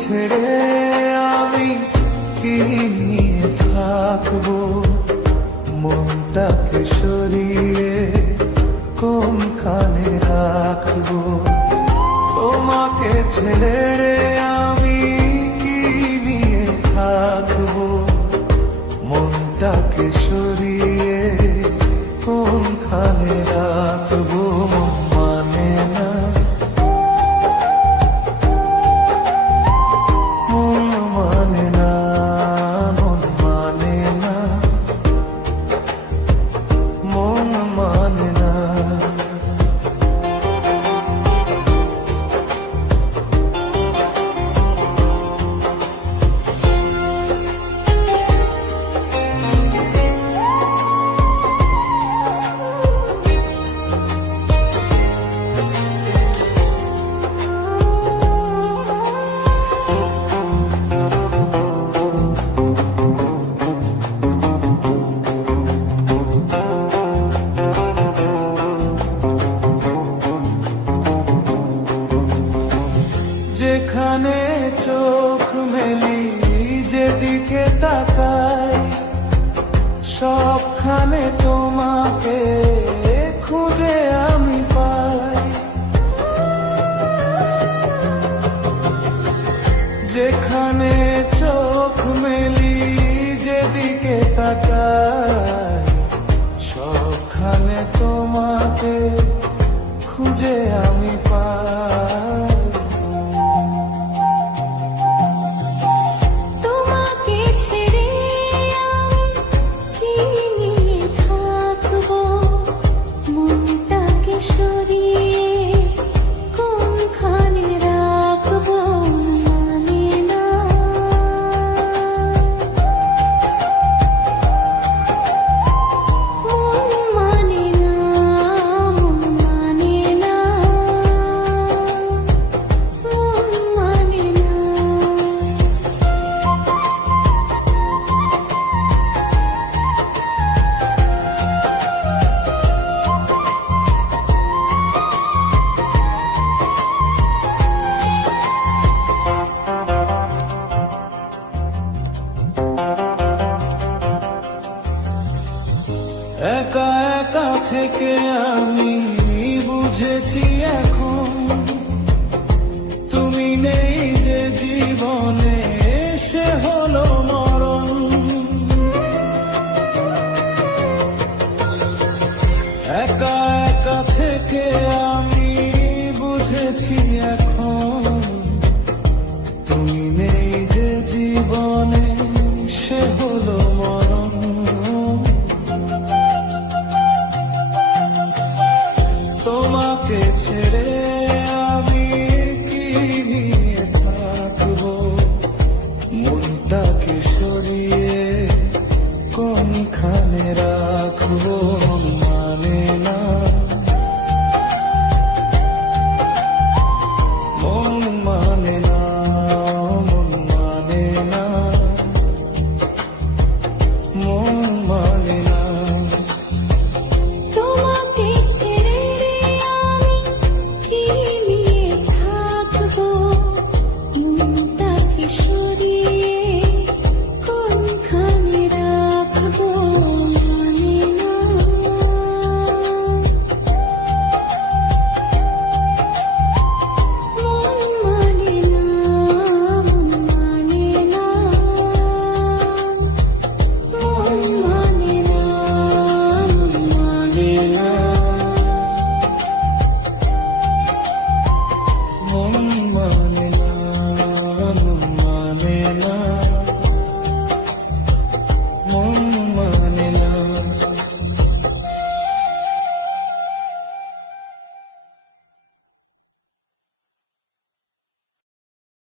ছেড়ে আমি কি নিয়ে থাকবো, মনটাকে সরিয়ে কোনখানে রাখবো। তোমাকে ছেড়ে আমি কি নিয়ে থাকবো, মনটাকে সরিয়ে কোনখানে রাখবো। মন মানে না, মন মানে না, মন মানে না, মন মানে না। যেখানে চোখ মেলি যেদিকে তাকাই, সবখানে তোমাকে খুঁজে আমি পাই। যেখানে চোখ মেলি যেদিকে তাকাই, সবখানে তোমাকে খুঁজে আমি পাই। একা একা থেকে আমি বুঝেছি এখন, তুমি নেই যে জীবনে সে হলো মরণ। একা একা থেকে আমি বুঝেছি এখন, তুমি নেই যে জীবনে সে হলো মরণ। তোমাকে ছেড়ে আমি কি নিয়ে থাকবো, মনটাকে সরিয়ে কোনখানে রাখবো।